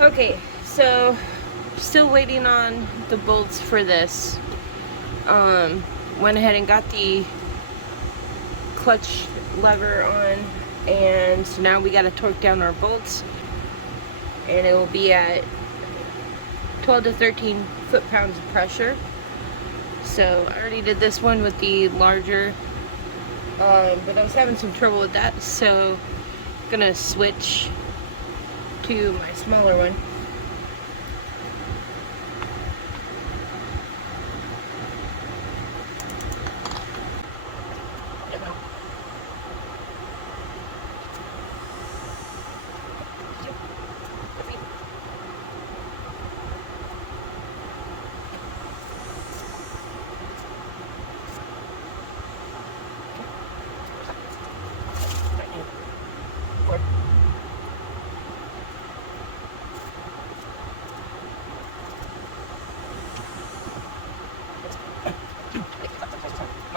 Okay, so still waiting on the bolts for this. Went ahead and got the clutch lever on, and so now we got to torque down our bolts, and it will be at 12 to 13 foot-pounds of pressure. So I already did this one with the larger, but I was having some trouble with that, so I'm gonna switch to my smaller one.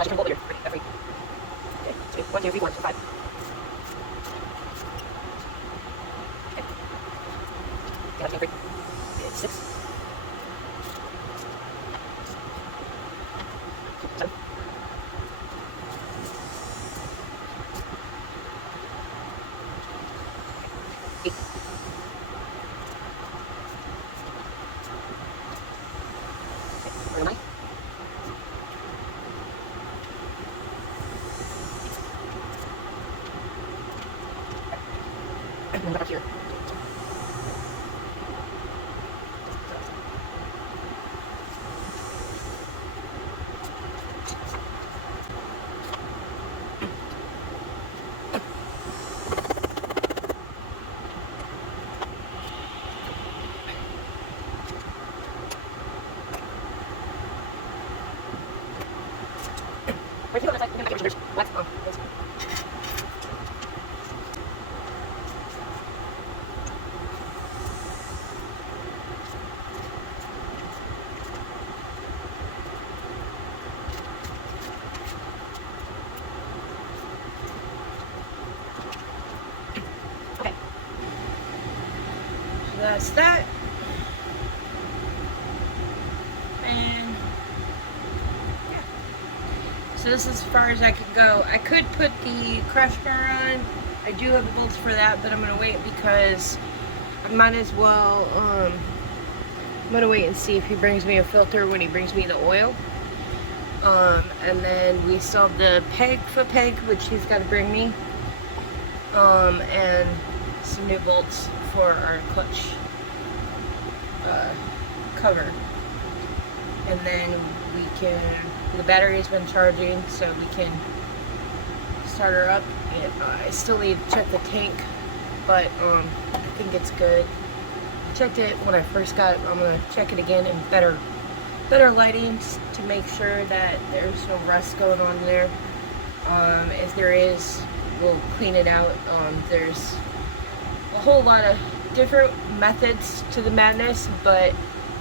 Okay, 1, 2, 3, 4, 5. Okay. 6. 7. 8. 9. And then back here. Where'd you go? That's like, what? Oh, that's cool. Okay. So that's that. And yeah. So this is as far as I could go. I could put the crash bar on. I do have the bolts for that, but I'm gonna wait because I might as well, I'm gonna wait and see if he brings me a filter when he brings me the oil. And then we still have the foot peg, which he's got to bring me, and some new bolts for our clutch cover. And then the battery's been charging, so we can start her up. And I still need to check the tank, but I think it's good. I checked it when I first got it. I'm gonna check it again in better lighting to make sure that there's no rust going on there. If there is, we'll clean it out. There's a whole lot of different methods to the madness, but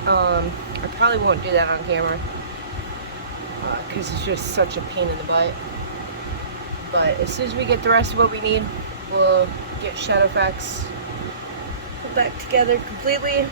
I probably won't do that on camera because it's just such a pain in the butt. But as soon as we get the rest of what we need, we'll get Shadowfax put back together completely.